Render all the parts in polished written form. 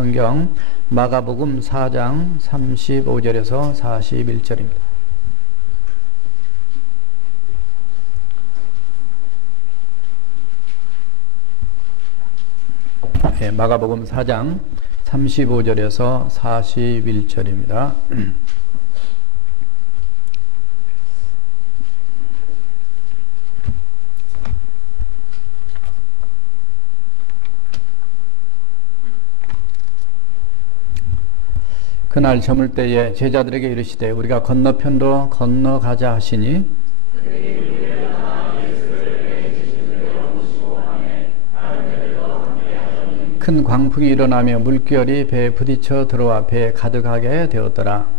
성경 마가복음 4장 35절에서 41절입니다. 네, 마가복음 4장 35절에서 41절입니다. 그날 저물 때에 제자들에게 이르시되 우리가 건너편으로 건너가자 하시니 큰 광풍이 일어나며 물결이 배에 부딪혀 들어와 배에 가득하게 되었더라.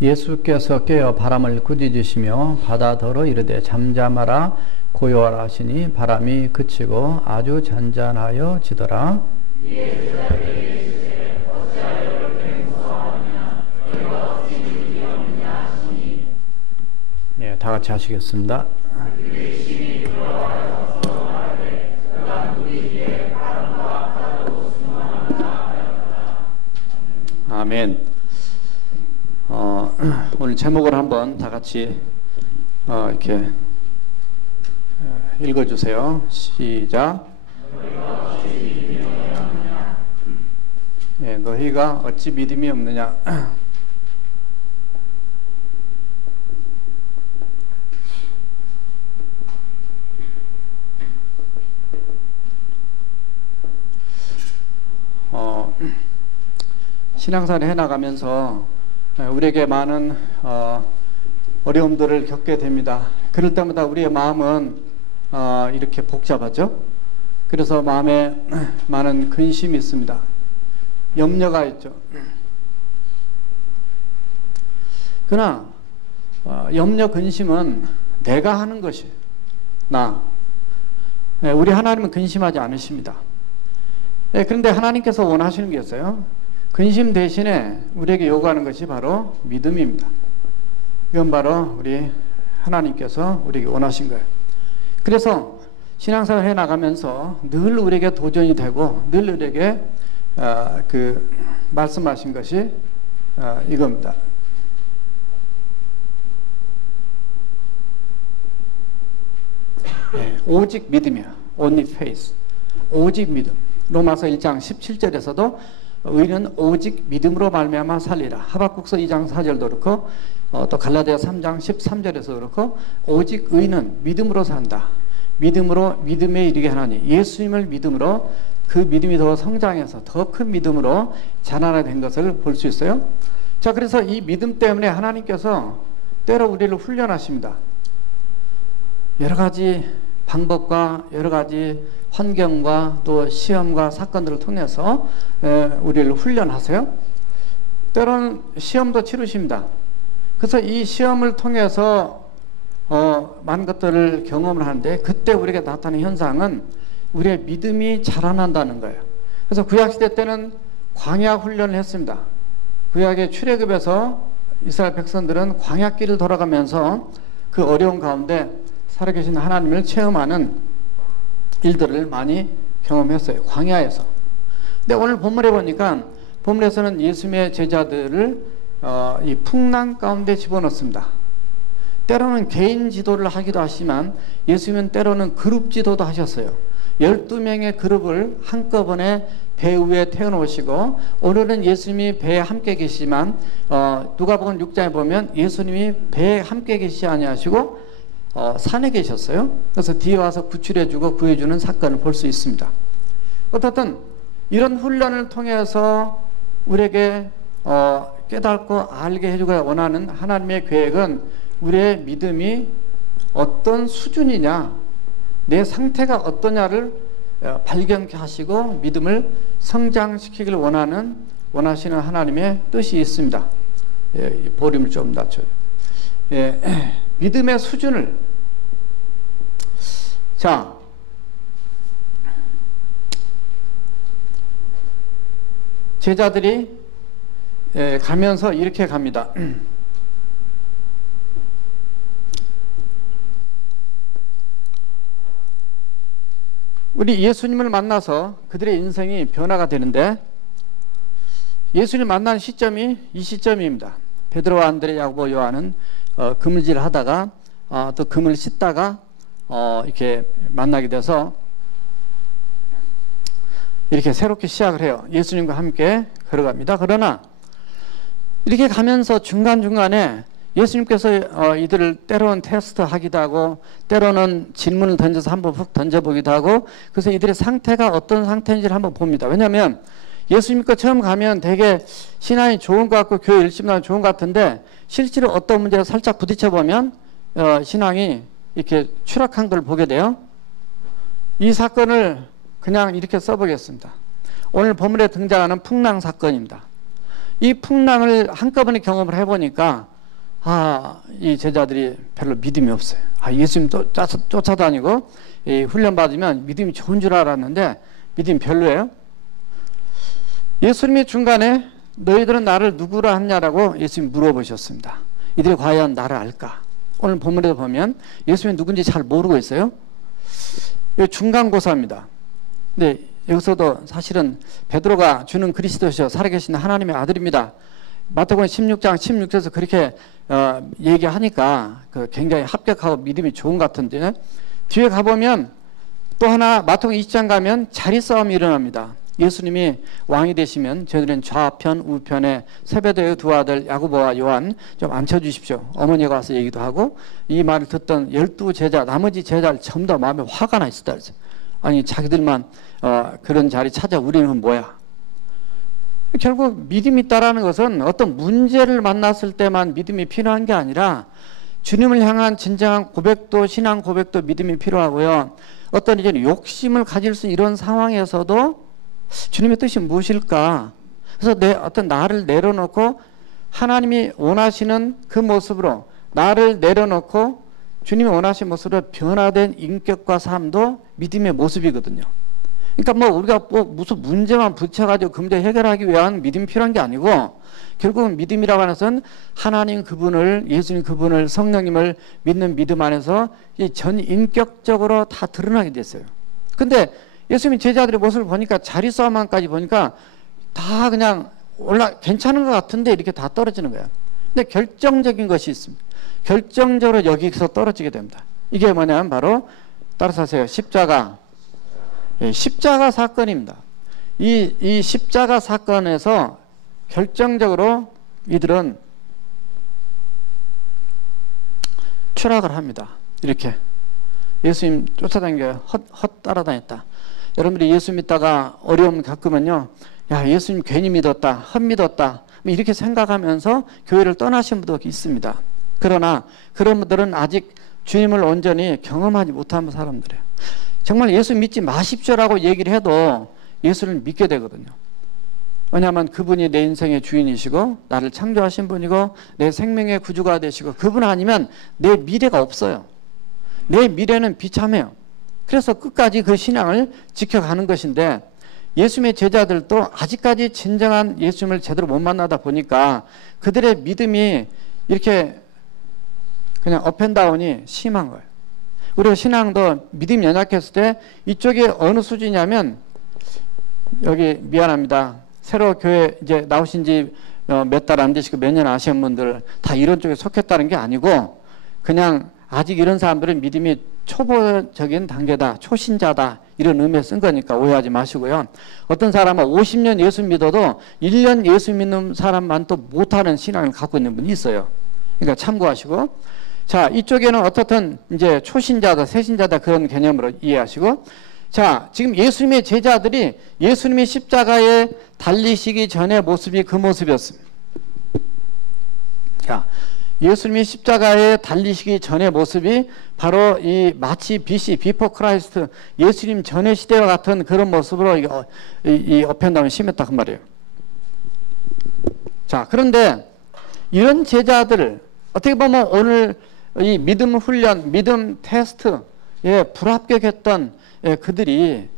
예수께서 깨어 바람을 꾸짖으시며 바다더러 이르되 잠잠하라 고요하라 하시니 바람이 그치고 아주 잔잔하여 지더라. 네, 다 같이 하시겠습니다. 아멘. 오늘 제목을 한번 다 같이 이렇게 읽어주세요. 시작. 예, 너희가 어찌 믿음이 없느냐. 신앙생활을 해나가면서 우리에게 많은 어려움들을 겪게 됩니다. 그럴 때마다 우리의 마음은 이렇게 복잡하죠. 그래서 마음에 많은 근심이 있습니다. 염려가 있죠. 그러나 염려 근심은 내가 하는 것이 우리 하나님은 근심하지 않으십니다. 그런데 하나님께서 원하시는 게 있어요. 근심 대신에 우리에게 요구하는 것이 바로 믿음입니다. 이건 바로 우리 하나님께서 우리에게 원하신 거예요. 그래서 신앙생활을 해나가면서 늘 우리에게 도전이 되고 늘 우리에게 말씀하신 것이 이겁니다. 네, 오직 믿음이야. Only faith. 오직 믿음. 로마서 1장 17절에서도 의인은 오직 믿음으로 말미암아 살리라. 하박국서 2장 4절도 그렇고 또 갈라디아 3장 13절에서 그렇고 오직 의인은 믿음으로 산다. 믿음으로 믿음에 이르게 하나니 예수님을 믿음으로 그 믿음이 더 성장해서 더 큰 믿음으로 자라나게 된 것을 볼 수 있어요. 자, 그래서 이 믿음 때문에 하나님께서 때로 우리를 훈련하십니다. 여러 가지 방법과 여러 가지 환경과 또 시험과 사건들을 통해서 우리를 훈련하세요. 때로는 시험도 치르십니다. 그래서 이 시험을 통해서 많은 것들을 경험을 하는데 그때 우리에게 나타나는 현상은 우리의 믿음이 자라난다는 거예요. 그래서 구약시대 때는 광야 훈련을 했습니다. 구약의 출애굽에서 이스라엘 백성들은 광야길을 돌아가면서 그 어려운 가운데 살아계신 하나님을 체험하는 일들을 많이 경험했어요. 광야에서. 근데 오늘 본문에 보니까 본문에서는 예수님의 제자들을 이 풍랑 가운데 집어넣습니다. 때로는 개인 지도를 하기도 하지만 예수님은 때로는 그룹 지도도 하셨어요. 12명의 그룹을 한꺼번에 배 위에 태워놓으시고 오늘은 예수님이 배에 함께 계시지만 누가복음 6장에 보면 예수님이 배에 함께 계시지 아니하시고 산에 계셨어요. 그래서 뒤에 와서 구출해주고 구해주는 사건을 볼 수 있습니다. 어떻든 이런 훈련을 통해서 우리에게 깨닫고 알게 해주고 원하는 하나님의 계획은 우리의 믿음이 어떤 수준이냐, 내 상태가 어떠냐를 발견케 하시고 믿음을 성장시키길 원하시는 하나님의 뜻이 있습니다. 볼륨을 좀 낮춰요. 믿음의 수준을 자, 제자들이 가면서 이렇게 갑니다. 우리 예수님을 만나서 그들의 인생이 변화가 되는데 예수님을 만난 시점이 이 시점입니다. 베드로와 안드레, 야고보, 요한은 그물질을 하다가 또 금을 씻다가 이렇게 만나게 돼서 이렇게 새롭게 시작을 해요. 예수님과 함께 걸어갑니다. 그러나 이렇게 가면서 중간중간에 예수님께서 이들을 때로는 테스트하기도 하고 때로는 질문을 던져서 한번 훅 던져보기도 하고 그래서 이들의 상태가 어떤 상태인지를 한번 봅니다. 왜냐하면 예수님과 처음 가면 되게 신앙이 좋은 것 같고 교회 열심히 하면 좋은 것 같은데 실제로 어떤 문제가 살짝 부딪혀보면 신앙이 이렇게 추락한 걸 보게 돼요. 이 사건을 그냥 이렇게 써보겠습니다. 오늘 본문에 등장하는 풍랑 사건입니다. 이 풍랑을 한꺼번에 경험을 해보니까 이 제자들이 별로 믿음이 없어요. 예수님 쫓아다니고 훈련 받으면 믿음이 좋은 줄 알았는데 믿음이 별로예요. 예수님이 중간에 너희들은 나를 누구라 하냐라고 예수님이 물어보셨습니다. 이들이 과연 나를 알까? 오늘 본문에도 보면 예수님이 누군지 잘 모르고 있어요. 중간고사입니다. 근데 여기서도 사실은 베드로가 주는 그리스도시요 살아계신 하나님의 아들입니다. 마태복음 16장 16절에서 그렇게 얘기하니까 굉장히 합격하고 믿음이 좋은 것 같은데 뒤에 가보면 또 하나 마태복음 20장 가면 자리싸움이 일어납니다. 예수님이 왕이 되시면 저희들은 좌편 우편에 세베대의 두 아들 야고보와 요한 좀 앉혀주십시오. 어머니가 와서 얘기도 하고 이 말을 듣던 12제자 나머지 제자들 전부 다 마음에 화가 나 있었다. 아니 자기들만 그런 자리 찾아 우리는 뭐야. 결국 믿음이 있다라는 것은 어떤 문제를 만났을 때만 믿음이 필요한 게 아니라 주님을 향한 진정한 고백도 신앙 고백도 믿음이 필요하고요. 어떤 이제 욕심을 가질 수 이런 상황에서도 주님의 뜻이 무엇일까? 그래서 어떤 나를 내려놓고 하나님이 원하시는 그 모습으로 나를 내려놓고 주님이 원하시는 모습으로 변화된 인격과 삶도 믿음의 모습이거든요. 그러니까 우리가 무슨 문제만 붙여가지고 그 문제 해결하기 위한 믿음이 필요한 게 아니고 결국은 믿음이라고 하는 것은 하나님 그분을 예수님 그분을 성령님을 믿는 믿음 안에서 전 인격적으로 다 드러나게 됐어요. 근데 예수님 제자들의 모습을 보니까 자리싸움만까지 보니까 다 그냥 괜찮은 것 같은데 이렇게 다 떨어지는 거예요. 근데 결정적인 것이 있습니다. 결정적으로 여기서 떨어지게 됩니다. 이게 뭐냐면 바로 따라서 하세요. 십자가 사건입니다. 이 십자가 사건에서 결정적으로 이들은 추락을 합니다. 이렇게 예수님 쫓아다니며 헛 따라다녔다. 여러분들이 예수 믿다가 어려움 겪으면요, 야 예수님 괜히 믿었다, 헛 믿었다 이렇게 생각하면서 교회를 떠나신 분도 있습니다. 그러나 그런 분들은 아직 주님을 온전히 경험하지 못한 사람들이에요. 정말 예수 믿지 마십시오라고 얘기를 해도 예수를 믿게 되거든요. 왜냐하면 그분이 내 인생의 주인이시고 나를 창조하신 분이고 내 생명의 구주가 되시고 그분 아니면 내 미래가 없어요. 내 미래는 비참해요. 그래서 끝까지 그 신앙을 지켜가는 것인데 예수님의 제자들도 아직까지 진정한 예수님을 제대로 못 만나다 보니까 그들의 믿음이 이렇게 그냥 업앤다운이 심한 거예요. 우리가 신앙도 믿음이 연약했을 때 이쪽이 어느 수준이냐면 여기 미안합니다. 새로 교회 이제 나오신 지 몇 달 안 되시고 몇 년 아시는 분들 다 이런 쪽에 속했다는 게 아니고 그냥 아직 이런 사람들은 믿음이 초보적인 단계다, 초신자다 이런 의미에 쓴 거니까 오해하지 마시고요. 어떤 사람은 50년 예수 믿어도 1년 예수 믿는 사람만 또 못하는 신앙을 갖고 있는 분이 있어요. 그러니까 참고하시고 자 이쪽에는 어떻든 이제 초신자다, 새신자다 그런 개념으로 이해하시고 자 지금 예수님의 제자들이 예수님이 십자가에 달리시기 전의 모습이 그 모습이었습니다. 자 예수님이 십자가에 달리시기 전의 모습이 바로 이 마치 BC, 비포 크라이스트, 예수님 전의 시대와 같은 그런 모습으로 이 업앤다운이 심했다 그 말이에요. 자, 그런데 이런 제자들 어떻게 보면 오늘 이 믿음 훈련, 믿음 테스트에 불합격했던 그들이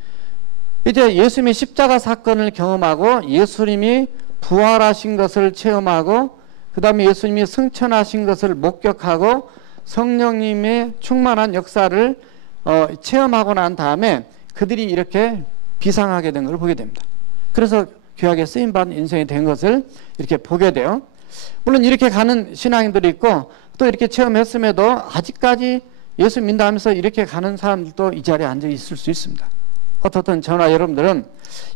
이제 예수님이 십자가 사건을 경험하고 예수님이 부활하신 것을 체험하고 그 다음에 예수님이 승천하신 것을 목격하고 성령님의 충만한 역사를 체험하고 난 다음에 그들이 이렇게 비상하게 된 걸 보게 됩니다. 그래서 귀하게 쓰임받은 인생이 된 것을 이렇게 보게 돼요. 물론 이렇게 가는 신앙인들이 있고 또 이렇게 체험했음에도 아직까지 예수 믿는다 하면서 이렇게 가는 사람들도 이 자리에 앉아 있을 수 있습니다. 어떻든 저나 여러분들은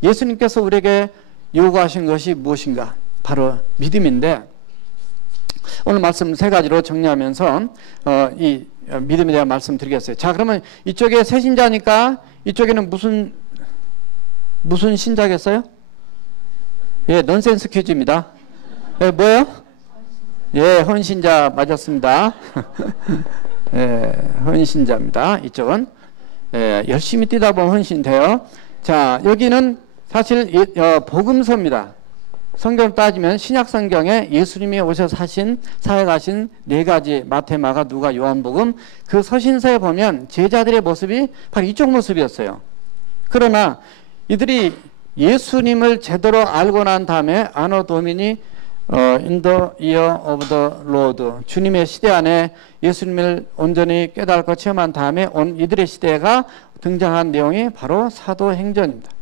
예수님께서 우리에게 요구하신 것이 무엇인가? 바로 믿음인데 오늘 말씀 세 가지로 정리하면서 이 믿음에 대한 말씀 드리겠어요. 자, 그러면 이쪽에 새 신자니까 이쪽에는 무슨 신자겠어요? 예, 넌센스 퀴즈입니다. 예, 뭐예요? 예, 헌신자 맞았습니다. 예, 헌신자입니다. 이쪽은. 예, 열심히 뛰다 보면 헌신 돼요. 자, 여기는 사실 복음서입니다. 성경을 따지면 신약 성경에 예수님이 오셔서 사역하신 네 가지 마태, 마가, 누가, 요한복음 그 서신서에 보면 제자들의 모습이 바로 이쪽 모습이었어요. 그러나 이들이 예수님을 제대로 알고 난 다음에 아노 도미니 in the year of the Lord 주님의 시대 안에 예수님을 온전히 깨닫고 체험한 다음에 온 이들의 시대가 등장한 내용이 바로 사도행전입니다.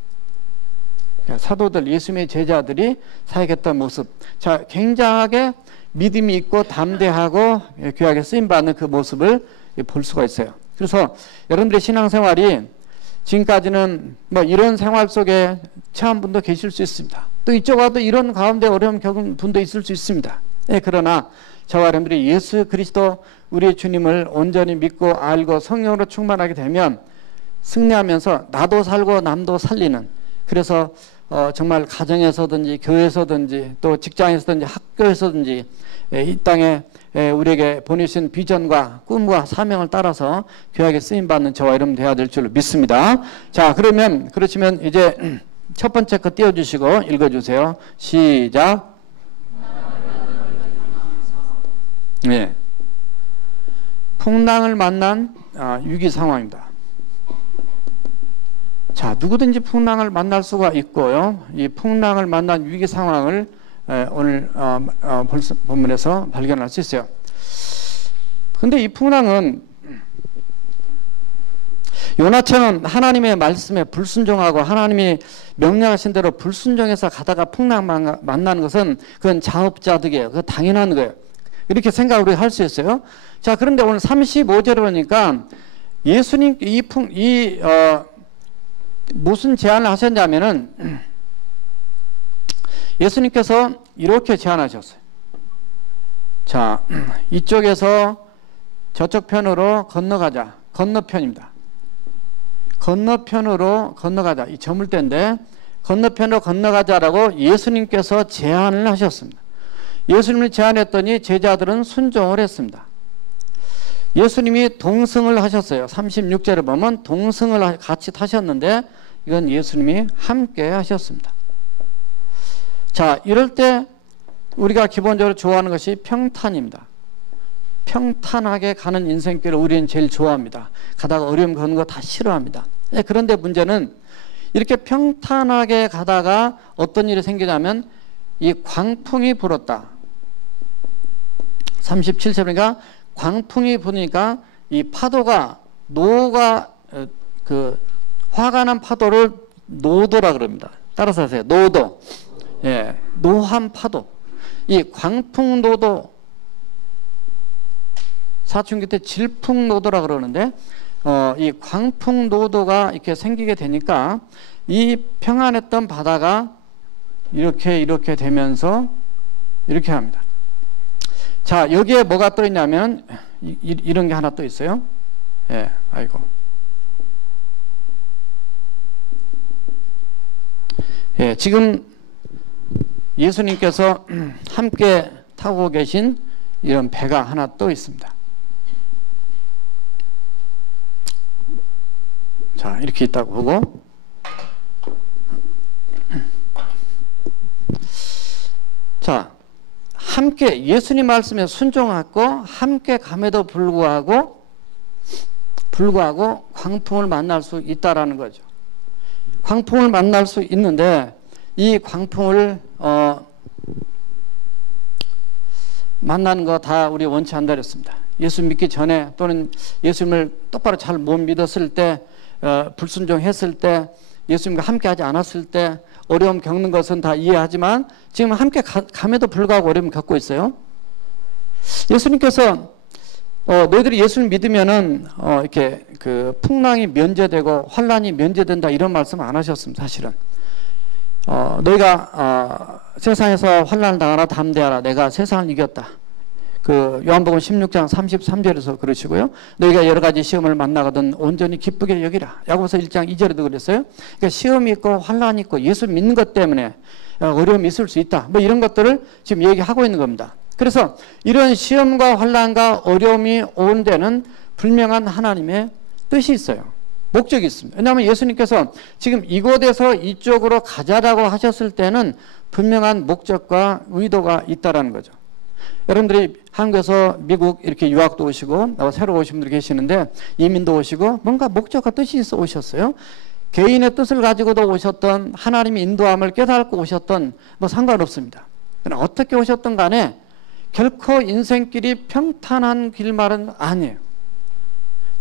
사도들, 예수님의 제자들이 사역했던 모습. 자, 굉장하게 믿음이 있고 담대하고 귀하게 쓰임받는 그 모습을 볼 수가 있어요. 그래서 여러분들의 신앙생활이 지금까지는 뭐 이런 생활 속에 처한 분도 계실 수 있습니다. 또 이쪽 와도 이런 가운데 어려움 겪은 분도 있을 수 있습니다. 예, 그러나 저와 여러분들이 예수 그리스도 우리 주님을 온전히 믿고 알고 성령으로 충만하게 되면 승리하면서 나도 살고 남도 살리는, 그래서 정말 가정에서든지 교회에서든지 또 직장에서든지 학교에서든지 이 땅에 우리에게 보내신 비전과 꿈과 사명을 따라서 귀하게 쓰임받는 저와 여러분 되어야 될 줄로 믿습니다. 자, 그러시면 이제 첫 번째 거 띄워주시고 읽어주세요. 시작. 네. 풍랑을 만난 위기 상황입니다. 자, 누구든지 풍랑을 만날 수가 있고요. 이 풍랑을 만난 위기 상황을 오늘 본문에서 발견할 수 있어요. 근데 이 풍랑은 요나처럼 하나님의 말씀에 불순종하고 하나님이 명령하신 대로 불순종해서 가다가 풍랑 만나는 것은 그건 자업자득이에요. 그건 당연한 거예요. 이렇게 생각을 우리가 할 수 있어요. 자, 그런데 오늘 35절에 보니까 예수님 무슨 제안을 하셨냐면은 예수님께서 이렇게 제안하셨어요. 자, 이쪽에서 저쪽 편으로 건너가자. 건너편입니다. 건너편으로 건너가자. 이 저물대인데 건너편으로 건너가자라고 예수님께서 제안을 하셨습니다. 예수님을 제안했더니 제자들은 순종을 했습니다. 예수님이 동승을 하셨어요. 36절에 보면 동승을 같이 타셨는데 이건 예수님이 함께 하셨습니다. 자, 이럴 때 우리가 기본적으로 좋아하는 것이 평탄입니다. 평탄하게 가는 인생길을 우리는 제일 좋아합니다. 가다가 어려움 거는 거 다 싫어합니다. 그런데 문제는 이렇게 평탄하게 가다가 어떤 일이 생기냐면 이 광풍이 불었다. 37절이니까 광풍이 부니까 이 파도가 화가 난 파도를 노도라 그럽니다. 따라서 하세요. 노도. 예, 노한 파도. 이 광풍노도, 사춘기 때 질풍노도라 그러는데 이 광풍노도가 이렇게 생기게 되니까 이 평안했던 바다가 이렇게 되면서 이렇게 합니다. 자, 여기에 뭐가 또 있냐면 이런 게 하나 또 있어요. 예, 아이고. 예, 지금 예수님께서 함께 타고 계신 이런 배가 하나 또 있습니다. 자, 이렇게 있다고 보고, 자, 함께 예수님 말씀에 순종하고 함께 감에도 불구하고 광풍을 만날 수 있다라는 거죠. 광풍을 만날 수 있는데 이 광풍을 만나는 거 다 우리 원치 않다 그랬습니다. 예수 믿기 전에 또는 예수님을 똑바로 잘 못 믿었을 때 불순종했을 때, 예수님과 함께 하지 않았을 때 어려움 겪는 것은 다 이해하지만 지금 함께 감에도 불구하고 어려움 겪고 있어요. 예수님께서 너희들이 예수를 믿으면은 이렇게 그 풍랑이 면제되고 환란이 면제된다 이런 말씀 안 하셨습니다. 사실은 너희가 세상에서 환란을 당하나 담대하라. 내가 세상을 이겼다. 그 요한복음 16장 33절에서 그러시고요. 너희가 여러 가지 시험을 만나거든 온전히 기쁘게 여기라. 야고보서 1장 2절에도 그랬어요. 그러니까 시험이 있고 환란이 있고 예수 믿는 것 때문에 어려움이 있을 수 있다. 뭐 이런 것들을 지금 얘기하고 있는 겁니다. 그래서 이런 시험과 환란과 어려움이 온 데는 분명한 하나님의 뜻이 있어요. 목적이 있습니다. 왜냐하면 예수님께서 지금 이곳에서 이쪽으로 가자라고 하셨을 때는 분명한 목적과 의도가 있다라는 거죠. 여러분들이 한국에서 미국 이렇게 유학도 오시고 새로 오신 분들이 계시는데 이민도 오시고 뭔가 목적과 뜻이 있어 오셨어요. 개인의 뜻을 가지고도 오셨던 하나님의 인도함을 깨닫고 오셨던 뭐 상관없습니다. 그러나 어떻게 오셨던 간에 결코 인생길이 평탄한 길말은 아니에요.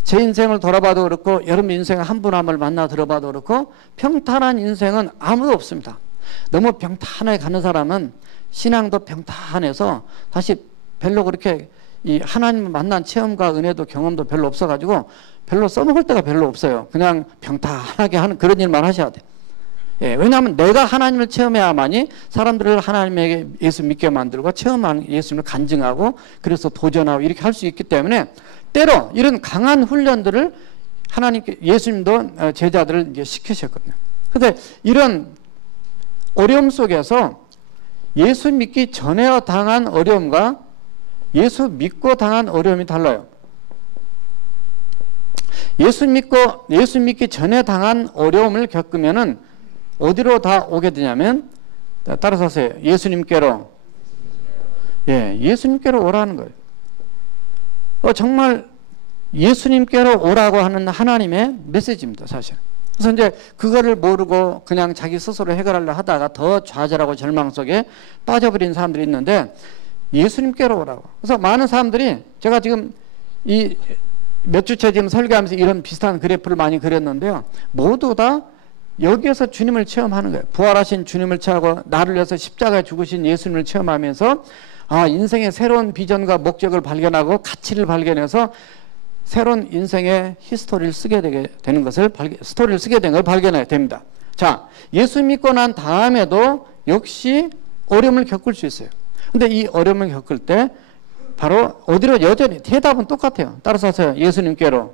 제 인생을 돌아봐도 그렇고 여러분 인생 한 분 한 분을 만나 들어봐도 그렇고 평탄한 인생은 아무도 없습니다. 너무 평탄하게 가는 사람은 신앙도 평탄해서 사실 별로 그렇게 이 하나님을 만난 체험과 은혜도 경험도 별로 없어가지고 별로 써먹을 데가 별로 없어요. 그냥 평탄하게 하는 그런 일만 하셔야 돼요. 예, 왜냐하면 내가 하나님을 체험해야만이 사람들을 하나님에게 예수 믿게 만들고 체험하는 예수님을 간증하고 그래서 도전하고 이렇게 할 수 있기 때문에 때로 이런 강한 훈련들을 하나님께 예수님도 제자들을 이제 시키셨거든요. 그런데 이런 어려움 속에서 예수 믿기 전에 당한 어려움과 예수 믿고 당한 어려움이 달라요. 예수 믿기 전에 당한 어려움을 겪으면은 어디로 다 오게 되냐면 따라서 하세요. 예수님께로. 예, 예수님께로 오라는 거예요. 정말 예수님께로 오라고 하는 하나님의 메시지입니다, 사실. 그래서 이제 그거를 모르고 그냥 자기 스스로 해결하려 하다가 더 좌절하고 절망 속에 빠져버린 사람들이 있는데 예수님께로 오라고. 그래서 많은 사람들이 제가 지금 이 몇 주째 지금 설교하면서 이런 비슷한 그래프를 많이 그렸는데요. 모두 다 여기에서 주님을 체험하는 거예요. 부활하신 주님을 체험하고 나를 위해서 십자가에 죽으신 예수님을 체험하면서 인생의 새로운 비전과 목적을 발견하고 가치를 발견해서 새로운 인생의 히스토리를 쓰게 되는 것을 스토리를 쓰게 된 걸 발견해야 됩니다. 자, 예수 믿고 난 다음에도 역시 어려움을 겪을 수 있어요. 근데 이 어려움을 겪을 때 바로 어디로 여전히 대답은 똑같아요. 따라서 하세요. 예수님께로.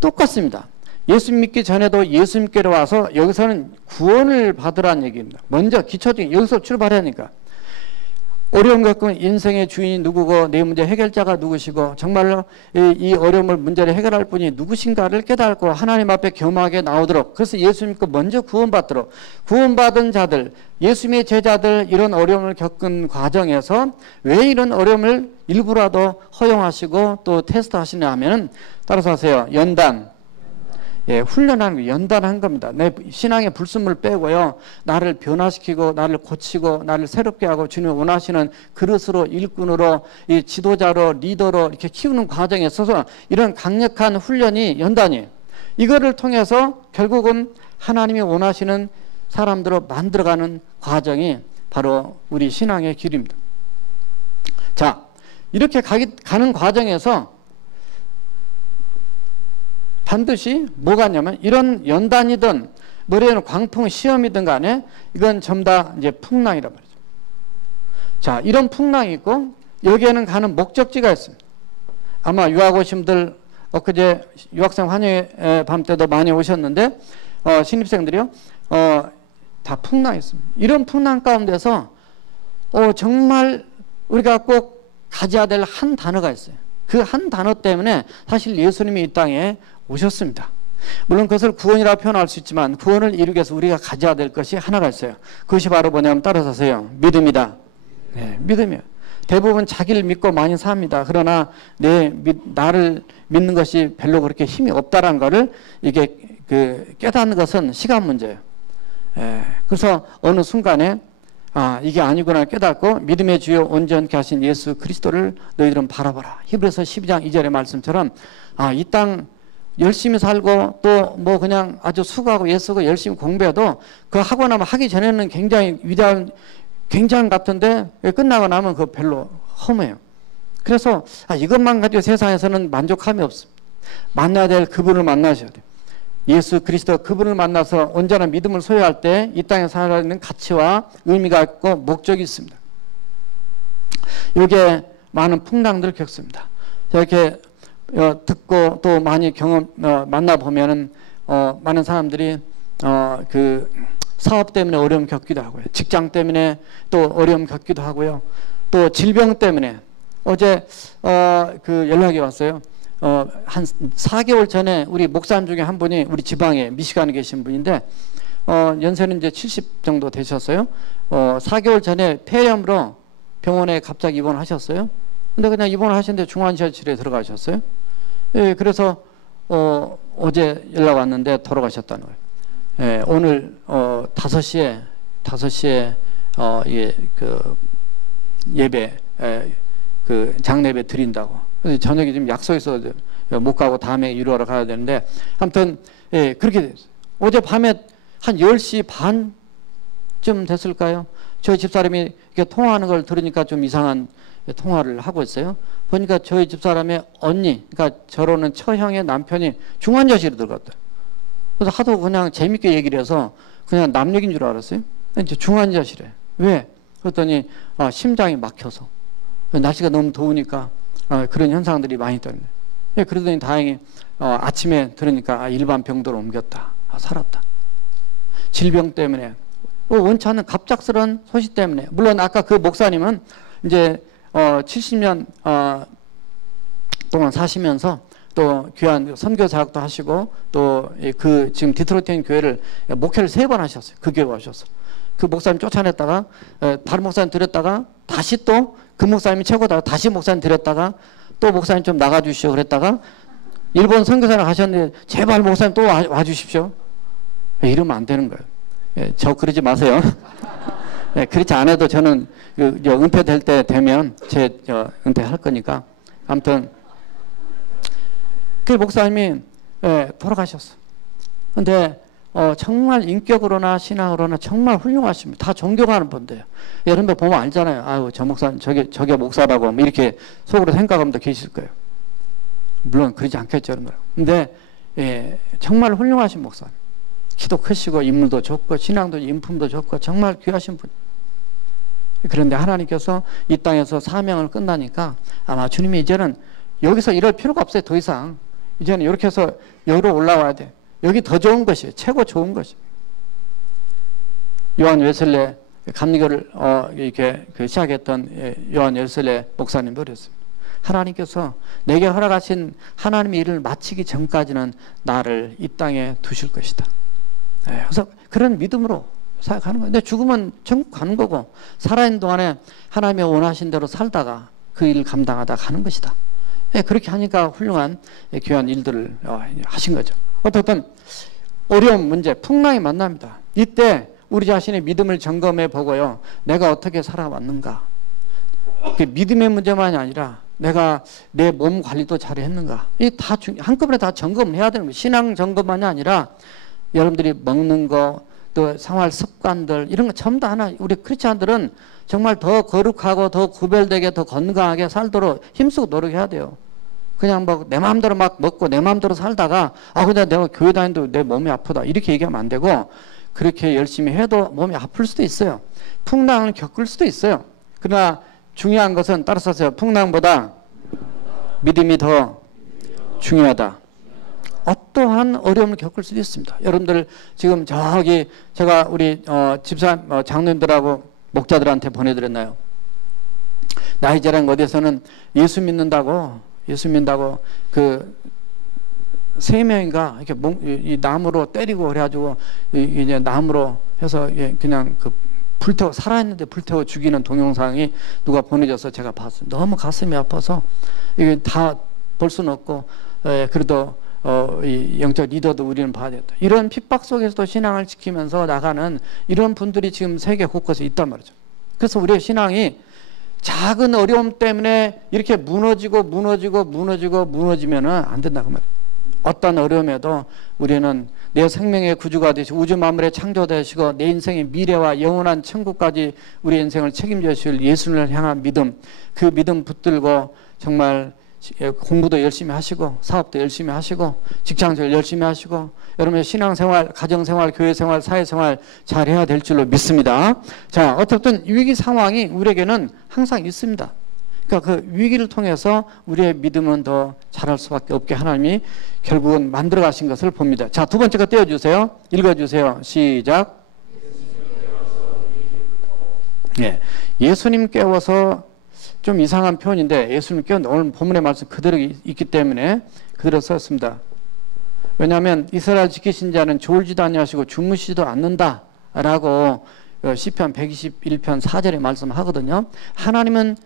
똑같습니다. 예수 믿기 전에도 예수님께로 와서 여기서는 구원을 받으라는 얘기입니다. 먼저 기초적인 여기서 출발하니까 어려움 겪으면 인생의 주인이 누구고 내 문제 해결자가 누구시고 정말로 이 어려움을 문제를 해결할 분이 누구신가를 깨닫고 하나님 앞에 겸하게 나오도록 그래서 예수 믿고 먼저 구원받도록 구원받은 자들 예수님의 제자들 이런 어려움을 겪은 과정에서 왜 이런 어려움을 일부라도 허용하시고 또 테스트하시냐 하면 따라서 하세요. 연단. 예, 훈련하는 거, 연단한 겁니다. 내 신앙의 불순물 빼고요. 나를 변화시키고, 나를 고치고, 나를 새롭게 하고, 주님이 원하시는 그릇으로, 일꾼으로, 이 지도자로, 리더로 이렇게 키우는 과정에 있어서 이런 강력한 훈련이 연단이에요. 이거를 통해서 결국은 하나님이 원하시는 사람들로 만들어가는 과정이 바로 우리 신앙의 길입니다. 자, 이렇게 가는 과정에서 반드시 뭐가 있냐면 이런 연단이든 머리에는 광풍 시험이든 간에 이건 전부 다 이제 풍랑이란 말이죠. 자, 이런 풍랑이 있고 여기에는 가는 목적지가 있습니다. 아마 유학 오신 분들 엊그제 유학생 환영회 밤 때도 많이 오셨는데 신입생들이요. 다 풍랑이 있습니다. 이런 풍랑 가운데서 정말 우리가 꼭 가져야 될 한 단어가 있어요. 그 한 단어 때문에 사실 예수님이 이 땅에 오셨습니다. 물론 그것을 구원이라고 표현할 수 있지만 구원을 이루기 위해서 우리가 가져야 될 것이 하나가 있어요. 그것이 바로 뭐냐면 따라서 하세요. 믿음이다. 네, 믿음이에요. 대부분 자기를 믿고 많이 삽니다. 그러나 나를 믿는 것이 별로 그렇게 힘이 없다는 것을 이게 깨닫는 것은 시간 문제예요. 그래서 어느 순간에 이게 아니구나 깨닫고 믿음의 주요 온전케 하신 예수 그리스도를 너희들은 바라보라. 히브리서 12장 2절의 말씀처럼 이 땅 열심히 살고 또 뭐 그냥 아주 수고하고 애쓰고 열심히 공부해도 그 하고 나면 하기 전에는 굉장히 위대한 굉장한 같은데 끝나고 나면 그거 별로 허무해요. 그래서 이것만 가지고 세상에서는 만족함이 없습니다. 만나야 될 그분을 만나셔야 돼요. 예수 그리스도 그분을 만나서 온전한 믿음을 소유할 때 이 땅에 살아있는 가치와 의미가 있고 목적이 있습니다. 이게 많은 풍랑들을 겪습니다. 이렇게 듣고 또 많이 만나보면은 많은 사람들이 그 사업 때문에 어려움 겪기도 하고요. 직장 때문에 또 어려움 겪기도 하고요. 또 질병 때문에 어제 그 연락이 왔어요. 한 4개월 전에 우리 목사님 중에 한 분이 우리 지방에 미시간에 계신 분인데 연세는 이제 70 정도 되셨어요. 4개월 전에 폐렴으로 병원에 갑자기 입원하셨어요. 근데 그냥 입원하셨는데 중환자실에 들어가셨어요. 예, 그래서 어제 연락 왔는데 돌아가셨다는 거예요. 예, 오늘 5시에 예, 그 예배 그 장례배 드린다고. 그래서 저녁에 지금 약속이 있어서 못 가고 다음에 위로하러 가야 되는데 아무튼 예, 그렇게 됐어요. 어제 밤에 한 10시 반쯤 됐을까요? 저희 집사람이 이렇게 통화하는 걸 들으니까 좀 이상한 통화를 하고 있어요. 보니까 저희 집사람의 언니, 그러니까 저로는 처형의 남편이 중환자실에 들어갔다. 그래서 하도 그냥 재밌게 얘기를 해서 그냥 남 얘기인 줄 알았어요. 이제 중환자실에. 왜? 그랬더니 심장이 막혀서. 날씨가 너무 더우니까 그런 현상들이 많이 있다는 거예요. 예, 그러더니 다행히 아침에 들으니까 일반 병도로 옮겼다. 살았다. 질병 때문에 원치 않는 갑작스러운 소식 때문에. 물론 아까 그 목사님은 이제 70년 동안 사시면서 또 귀한 선교 사역도 하시고 또 그 지금 디트로이트 교회를 목회를 3번 하셨어요. 그 교회 와셔서. 그 목사님 쫓아냈다가 다른 목사님 들였다가 다시 또 그 목사님이 최고다. 다시 목사님 들였다가 또 목사님 좀 나가주시오 그랬다가 일본 선교사를 하셨는데 제발 목사님 또 와주십시오. 이러면 안 되는 거예요. 예, 저 그러지 마세요. 예, 그렇지 않아도 저는 은퇴될 때 되면 은퇴할 거니까. 아무튼 그 목사님이 돌아가셨어. 근데 정말 인격으로나 신앙으로나 정말 훌륭하십니다. 다 존경하는 분들이에요. 여러분들 보면 알잖아요. 아유, 저 목사님 저게 목사라고 뭐 이렇게 속으로 생각하면 계실 거예요. 물론 그러지 않겠죠. 근데 정말 훌륭하신 목사님. 키도 크시고 인물도 좋고 신앙도 인품도 좋고 정말 귀하신 분. 그런데 하나님께서 이 땅에서 사명을 끝나니까 아마 주님이 이제는 여기서 이럴 필요가 없어요. 더 이상. 이제는 이렇게 해서 여기로 올라와야 돼. 여기 더 좋은 것이에요. 최고 좋은 것이. 요한 웨슬레 감리교를 이렇게 시작했던 요한 웨슬레 목사님도 그랬습니다. 하나님께서 내게 허락하신 하나님의 일을 마치기 전까지는 나를 이 땅에 두실 것이다. 그래서 그런 믿음으로 생각하는 거예요. 근데 죽으면 천국 가는 거고 살아있는 동안에 하나님의 원하신 대로 살다가 그 일을 감당하다 가는 것이다. 그렇게 하니까 훌륭한 귀한 일들을 하신 거죠. 어떻든 어려운 문제, 풍랑이 만납니다. 이때 우리 자신의 믿음을 점검해 보고요. 내가 어떻게 살아왔는가. 믿음의 문제만이 아니라 내가 내 몸 관리도 잘 했는가. 이 다 한꺼번에 다 점검을 해야 되는 거예요. 신앙 점검만이 아니라 여러분들이 먹는 거, 또 생활 습관들 이런 거 전부 다 하나. 우리 크리스찬들은 정말 더 거룩하고 더 구별되게 더 건강하게 살도록 힘쓰고 노력해야 돼요. 그냥 뭐 내 마음대로 막 먹고 내 마음대로 살다가 근데 내가 교회 다니는데 내 몸이 아프다 이렇게 얘기하면 안 되고 그렇게 열심히 해도 몸이 아플 수도 있어요. 풍랑을 겪을 수도 있어요. 그러나 중요한 것은 따라서 풍랑보다 믿음이 더 중요하다. 어떠한 어려움을 겪을 수도 있습니다. 여러분들 지금 저기 제가 우리 집사 장로님들하고 목자들한테 보내드렸나요? 나이자랑 어디에서는 예수 믿는다고 그 3명인가 이렇게 이 나무로 때리고 그래가지고 이제 나무로 해서 그냥 그 불태워 살아있는데 불태워 죽이는 동영상이 누가 보내줘서 제가 봤어요. 너무 가슴이 아파서 이게 다 볼 수는 없고 그래도 이 영적 리더도 우리는 봐야 된다. 이런 핍박 속에서도 신앙을 지키면서 나가는 이런 분들이 지금 세계 곳곳에 있단 말이죠. 그래서 우리의 신앙이 작은 어려움 때문에 이렇게 무너지면은 안 된다 그 말이에요. 어떤 어려움에도 우리는 내 생명의 구주가 되시고 우주 만물의 창조되시고 내 인생의 미래와 영원한 천국까지 우리 인생을 책임져 주실 예수님을 향한 믿음, 그 믿음 붙들고 정말 공부도 열심히 하시고 사업도 열심히 하시고 직장생활 열심히 하시고 여러분의 신앙생활, 가정생활, 교회생활, 사회생활 잘해야 될 줄로 믿습니다. 자, 어떻든 위기 상황이 우리에게는 항상 있습니다. 그러니까 그 위기를 통해서 우리의 믿음은 더 자랄 수밖에 없게 하나님이 결국은 만들어 가신 것을 봅니다. 자, 두 번째 거 떼어주세요. 읽어주세요. 시작. 예, 예수님 깨워서 좀 이상한 표현인데 예수님 깨워 오늘 본문의 말씀 그대로 있기 때문에 그대로 썼습니다. 왜냐하면 이스라엘 지키신 자는 졸지도 아니하시고 주무시지도 않는다라고 시편 121편 4절에 말씀하거든요. 하나님은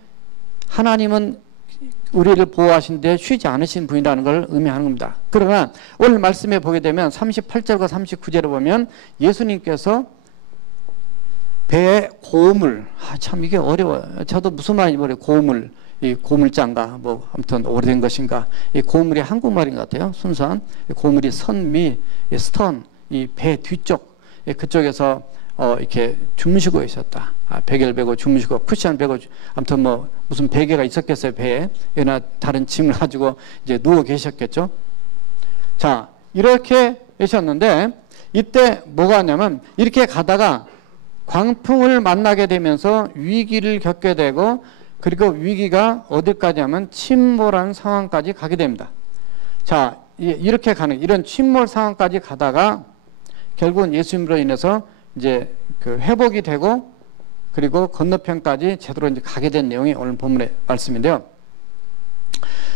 우리를 보호하신데 쉬지 않으신 분이라는 걸 의미하는 겁니다. 그러나 오늘 말씀에 보게 되면 38절과 39절에 보면 예수님께서 배에 고물, 참 이게 어려워요. 저도 무슨 말인지 모르겠어요. 고물, 이 고물장가 뭐 아무튼 오래된 것인가, 이 고물이 한국말인 것 같아요. 순수한 고물이 선미, 스턴, 이 배 뒤쪽 그쪽에서 이렇게 주무시고 있었다. 베개를 베고 주무시고 쿠션 베고 아무튼 뭐 무슨 베개가 있었겠어요 배에. 이나 다른 짐을 가지고 이제 누워 계셨겠죠. 자, 이렇게 계셨는데 이때 뭐가 하냐면 이렇게 가다가 광풍을 만나게 되면서 위기를 겪게 되고 그리고 위기가 어디까지 하면 침몰한 상황까지 가게 됩니다. 자, 이렇게 가는 이런 침몰 상황까지 가다가 결국은 예수님으로 인해서 이제 그 회복이 되고 그리고 건너편까지 제대로 이제 가게 된 내용이 오늘 본문의 말씀인데요.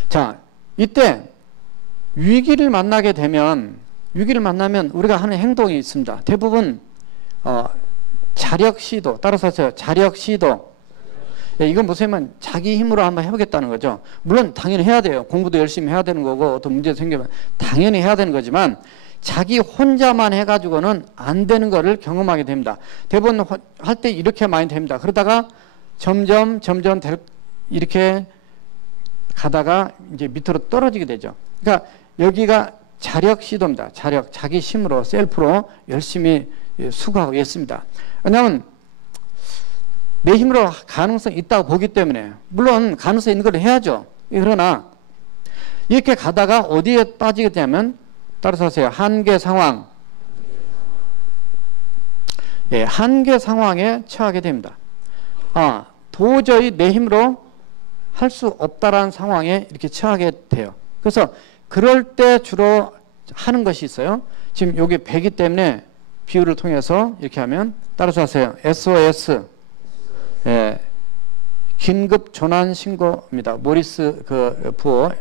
자, 이때 위기를 만나면 우리가 하는 행동이 있습니다. 대부분 자력 시도, 따라서 하세요. 자력 시도. 이건 무슨 자기 힘으로 한번 해보겠다는 거죠. 물론 당연히 해야 돼요. 공부도 열심히 해야 되는 거고 어떤 문제 생기면 당연히 해야 되는 거지만 자기 혼자만 해가지고는 안 되는 거를 경험하게 됩니다. 대부분 할 때 이렇게 많이 됩니다. 그러다가 점점 이렇게 가다가 이제 밑으로 떨어지게 되죠. 그러니까 여기가 자력 시도입니다. 자기 힘으로 셀프로 열심히 수고하고 있습니다. 왜냐하면 내 힘으로 가능성이 있다고 보기 때문에 물론 가능성이 있는 걸 해야죠. 그러나 이렇게 가다가 어디에 빠지게 되면 따라서 하세요. 한계 상황. 예, 한계 상황에 처하게 됩니다. 도저히 내 힘으로 할 수 없다라는 상황에 이렇게 처하게 돼요. 그래서 그럴 때 주로 하는 것이 있어요. 지금 여기 배기 때문에 비유를 통해서 이렇게 하면 따라서 하세요. SOS. 예, 긴급 전환 신고입니다. 모리스 그 부호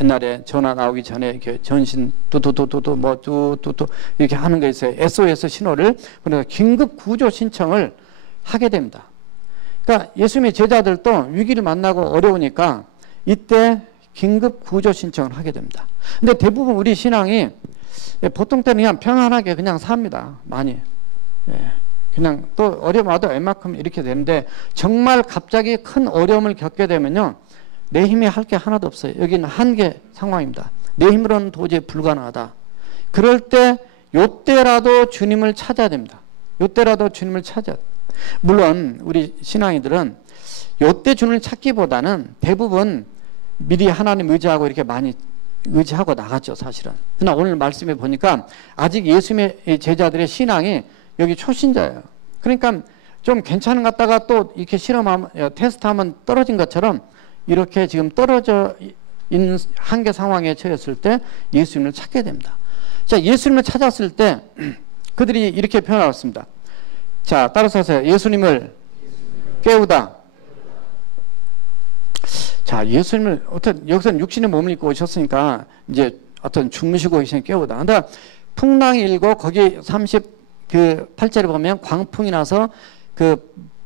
옛날에 전화 나오기 전에 이렇게 전신 뚜뚜뚜뚜뚜 뭐 뚜뚜뚜 이렇게 하는 게 있어요. SOS 신호를 그래서 긴급 구조 신청을 하게 됩니다. 그러니까 예수님의 제자들도 위기를 만나고 어려우니까 이때 긴급 구조 신청을 하게 됩니다. 근데 대부분 우리 신앙이 보통 때는 그냥 평안하게 그냥 삽니다. 많이. 예. 그냥 또 어려움 와도 웬만큼 이렇게 되는데 정말 갑자기 큰 어려움을 겪게 되면요. 내 힘이 할 게 하나도 없어요. 여기는 한계 상황입니다. 내 힘으로는 도저히 불가능하다. 그럴 때 요때라도 주님을 찾아야 됩니다. 요때라도 주님을 찾아야 돼요. 물론 우리 신앙이들은 요때 주님을 찾기보다는 대부분 미리 하나님 의지하고 이렇게 많이 의지하고 나갔죠. 사실은. 그러나 오늘 말씀에 보니까 아직 예수님의 제자들의 신앙이 여기 초신자예요. 그러니까 좀 괜찮은 것 같다가 또 이렇게 실험하면 테스트하면 떨어진 것처럼 이렇게 지금 떨어져 있는 한계 상황에 처했을 때 예수님을 찾게 됩니다. 자, 예수님을 찾았을 때 그들이 이렇게 표현하였습니다. 자, 따라서 하세요. 예수님을 깨우다. 자, 예수님을 어떤 여기서는 육신의 몸을 입고 오셨으니까 이제 어떤 주무시고 계신 깨우다. 근데 풍랑이 일고 거기 38절에 보면 광풍이 나서 그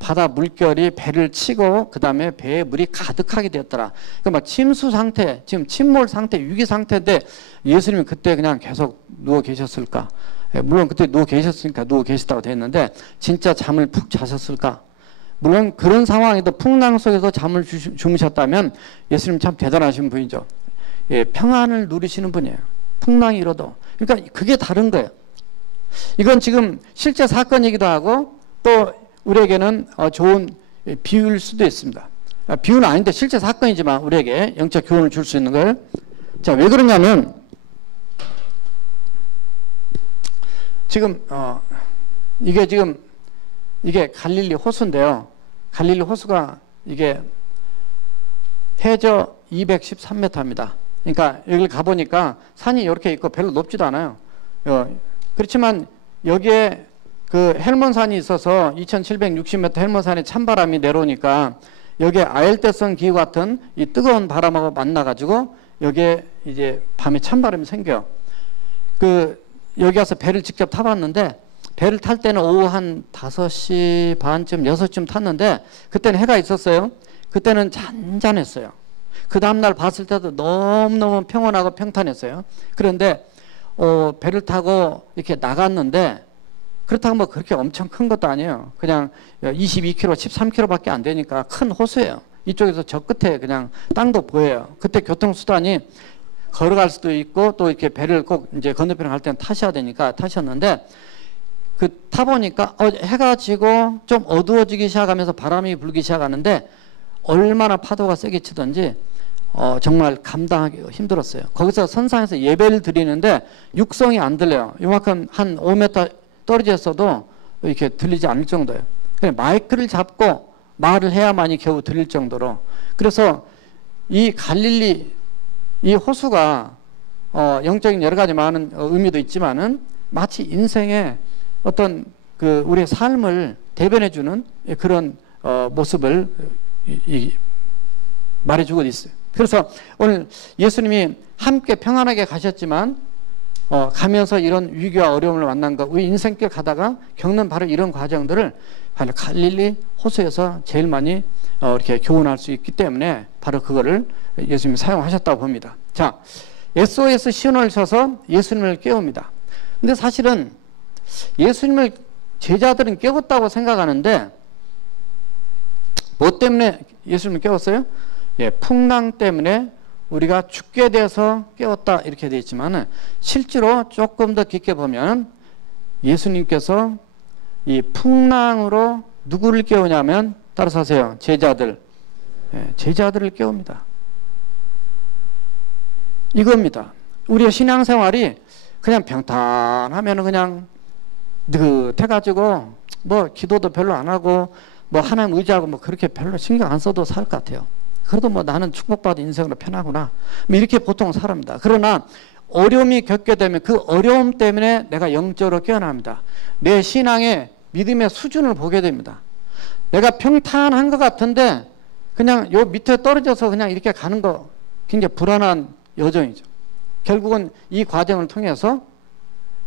바다 물결이 배를 치고 그 다음에 배에 물이 가득하게 되었더라. 그러니까 막 침수 상태, 지금 침몰 상태, 위기 상태인데 예수님이 그때 그냥 계속 누워 계셨을까? 물론 그때 누워 계셨으니까 누워 계시다고 됐는데 진짜 잠을 푹 자셨을까? 물론 그런 상황에도 풍랑 속에서 잠을 주무셨다면 예수님 참 대단하신 분이죠. 예, 평안을 누리시는 분이에요. 풍랑이 일어도. 그러니까 그게 다른 거예요. 이건 지금 실제 사건이기도 하고 또 우리에게는 좋은 비유일 수도 있습니다. 비유는 아닌데 실제 사건이지만 우리에게 영적 교훈을 줄 수 있는 거예요. 자, 왜 그러냐면 지금 이게 갈릴리 호수인데요. 갈릴리 호수가 이게 해저 213m입니다. 그러니까 여기를 가보니까 산이 이렇게 있고 별로 높지도 않아요. 그렇지만 여기에 그 헬몬산이 있어서 2760m 헬몬산에 찬바람이 내려오니까 여기에 아열대성 기후 같은 이 뜨거운 바람하고 만나가지고 여기에 이제 밤에 찬바람이 생겨요. 여기 가서 배를 직접 타봤는데 배를 탈 때는 오후 한 5시 반쯤 6시쯤 탔는데 그때는 해가 있었어요. 그때는 잔잔했어요. 그 다음날 봤을 때도 너무너무 평온하고 평탄했어요. 그런데 배를 타고 이렇게 나갔는데 그렇다고 뭐 그렇게 엄청 큰 것도 아니에요. 그냥 22km, 13km밖에 안 되니까 큰 호수예요. 이쪽에서 저 끝에 그냥 땅도 보여요. 그때 교통수단이 걸어갈 수도 있고 또 이렇게 배를 꼭 이제 건너편에 갈 때는 타셔야 되니까 타셨는데 타보니까 해가 지고 좀 어두워지기 시작하면서 바람이 불기 시작하는데 얼마나 파도가 세게 치던지 정말 감당하기 힘들었어요. 거기서 선상에서 예배를 드리는데 육성이 안 들려요. 이만큼 한 5m 떨어졌어도 이렇게 들리지 않을 정도예요. 그냥 마이크를 잡고 말을 해야만이 겨우 들릴 정도로. 그래서 이 갈릴리 이 호수가 영적인 여러 가지 많은 의미도 있지만은 마치 인생의 어떤 우리의 삶을 대변해주는 그런 모습을 말해주고 있어요. 그래서 오늘 예수님이 함께 평안하게 가셨지만 가면서 이런 위기와 어려움을 만난 거, 우리 인생길 가다가 겪는 바로 이런 과정들을 바로 갈릴리 호수에서 제일 많이 이렇게 교훈할 수 있기 때문에 바로 그거를 예수님이 사용하셨다고 봅니다. 자, SOS 신호를 쳐서 예수님을 깨웁니다. 근데 사실은 예수님을 제자들은 깨웠다고 생각하는데 뭐 때문에 예수님을 깨웠어요? 풍랑 때문에 우리가 죽게 돼서 깨웠다 이렇게 되어 있지만 실제로 조금 더 깊게 보면 예수님께서 이 풍랑으로 누구를 깨우냐면 따라서 하세요. 제자들을 깨웁니다. 이겁니다. 우리의 신앙생활이 그냥 평탄하면 그냥 느긋해가지고 뭐 기도도 별로 안 하고 뭐 하나님 의지하고 뭐 그렇게 별로 신경 안 써도 살 것 같아요. 그래도 뭐 나는 축복받은 인생으로 편하구나. 뭐 이렇게 보통 살아갑니다. 그러나 어려움이 겪게 되면 그 어려움 때문에 내가 영적으로 깨어납니다. 내 신앙의 믿음의 수준을 보게 됩니다. 내가 평탄한 것 같은데 그냥 요 밑에 떨어져서 그냥 이렇게 가는 거 굉장히 불안한 여정이죠. 결국은 이 과정을 통해서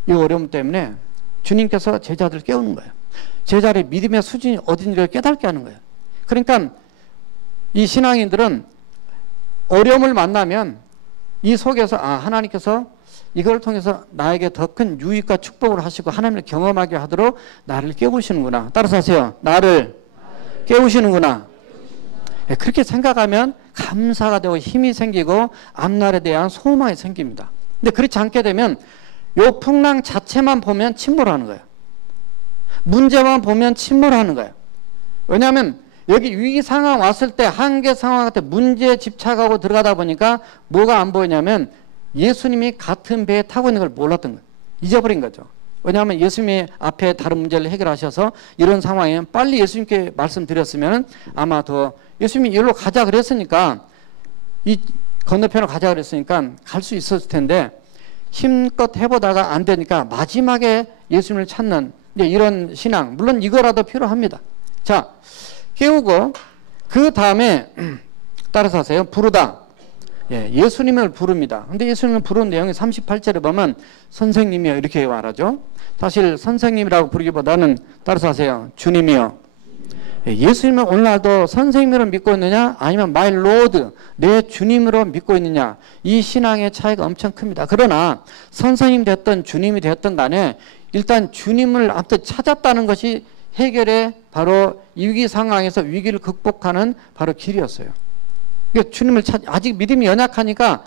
이 어려움 때문에 주님께서 제자들을 깨우는 거예요. 제자들의 믿음의 수준이 어딘지를 깨닫게 하는 거예요. 그러니까 이 신앙인들은 어려움을 만나면 이 속에서 하나님께서 이걸 통해서 나에게 더 큰 유익과 축복을 하시고 하나님을 경험하게 하도록 나를 깨우시는구나. 따라서 하세요. 나를 깨우시는구나. 그렇게 생각하면 감사가 되고 힘이 생기고 앞날에 대한 소망이 생깁니다. 근데 그렇지 않게 되면 요 풍랑 자체만 보면 침몰하는 거예요. 문제만 보면 침몰하는 거예요. 왜냐하면 여기 위기 상황 왔을 때 한계 상황 때 문제에 집착하고 들어가다 보니까 뭐가 안 보이냐면 예수님이 같은 배에 타고 있는 걸 몰랐던 거예요. 잊어버린 거죠. 왜냐하면 예수님이 앞에 다른 문제를 해결하셔서 이런 상황에 빨리 예수님께 말씀드렸으면 아마 더 예수님이 여기로 가자 그랬으니까 이 건너편으로 가자 그랬으니까 갈 수 있었을 텐데 힘껏 해보다가 안 되니까 마지막에 예수님을 찾는 이런 신앙, 물론 이거라도 필요합니다. 자, 깨우고 그 다음에 따라서 하세요. 부르다. 예수님을 부릅니다. 근데 예수님을 부르는 내용이 38절에 보면 선생님이요 이렇게 말하죠. 사실 선생님이라고 부르기보다는 따라서 하세요. 주님이요. 예수님을 오늘날도 선생님으로 믿고 있느냐 아니면 마이 로드 내 주님으로 믿고 있느냐, 이 신앙의 차이가 엄청 큽니다. 그러나 선생님 됐든 주님이 됐든 간에 일단 주님을 앞서 찾았다는 것이 해결의 바로 위기 상황에서 위기를 극복하는 바로 길이었어요. 그러니까 주님을 아직 믿음이 연약하니까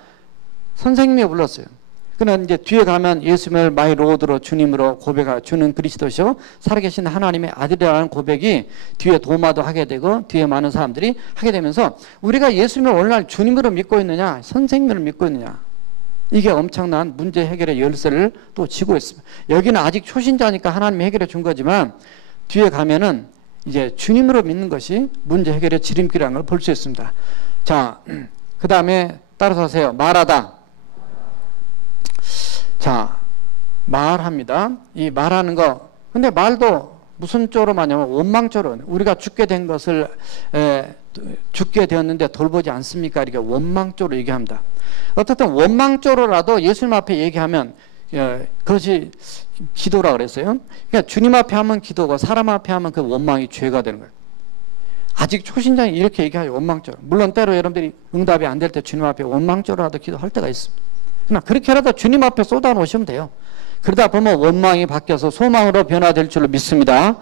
선생님이 불렀어요. 그는 이제 뒤에 가면 예수님을 마이 로드로 주님으로 고백하 주는 그리스도시요 살아계신 하나님의 아들이라는 고백이 뒤에 도마도 하게 되고 뒤에 많은 사람들이 하게 되면서 우리가 예수님을 오늘날 주님으로 믿고 있느냐 선생님을 믿고 있느냐 이게 엄청난 문제 해결의 열쇠를 또 쥐고 있습니다. 여기는 아직 초신자니까 하나님이 해결해 준 거지만 뒤에 가면은 이제 주님으로 믿는 것이 문제 해결의 지름길이라는 걸 볼 수 있습니다. 자, 그 다음에 따라서 하세요. 말하다. 자, 말합니다. 이 말하는 거. 근데 말도 무슨 쪽으로 말하냐면 원망적으로 우리가 죽게 된 것을 죽게 되었는데 돌보지 않습니까? 이렇게 원망적으로 얘기합니다. 어떻든 원망적으로라도 예수님 앞에 얘기하면 그것이 기도라 그랬어요. 그러니까 주님 앞에 하면 기도고 사람 앞에 하면 그 원망이 죄가 되는 거예요. 아직 초신자는 이렇게 얘기하죠. 원망적으로. 물론 때로 여러분들이 응답이 안 될 때 주님 앞에 원망적으로라도 기도할 때가 있습니다. 그러나 그렇게라도 주님 앞에 쏟아놓으시면 돼요. 그러다 보면 원망이 바뀌어서 소망으로 변화될 줄로 믿습니다.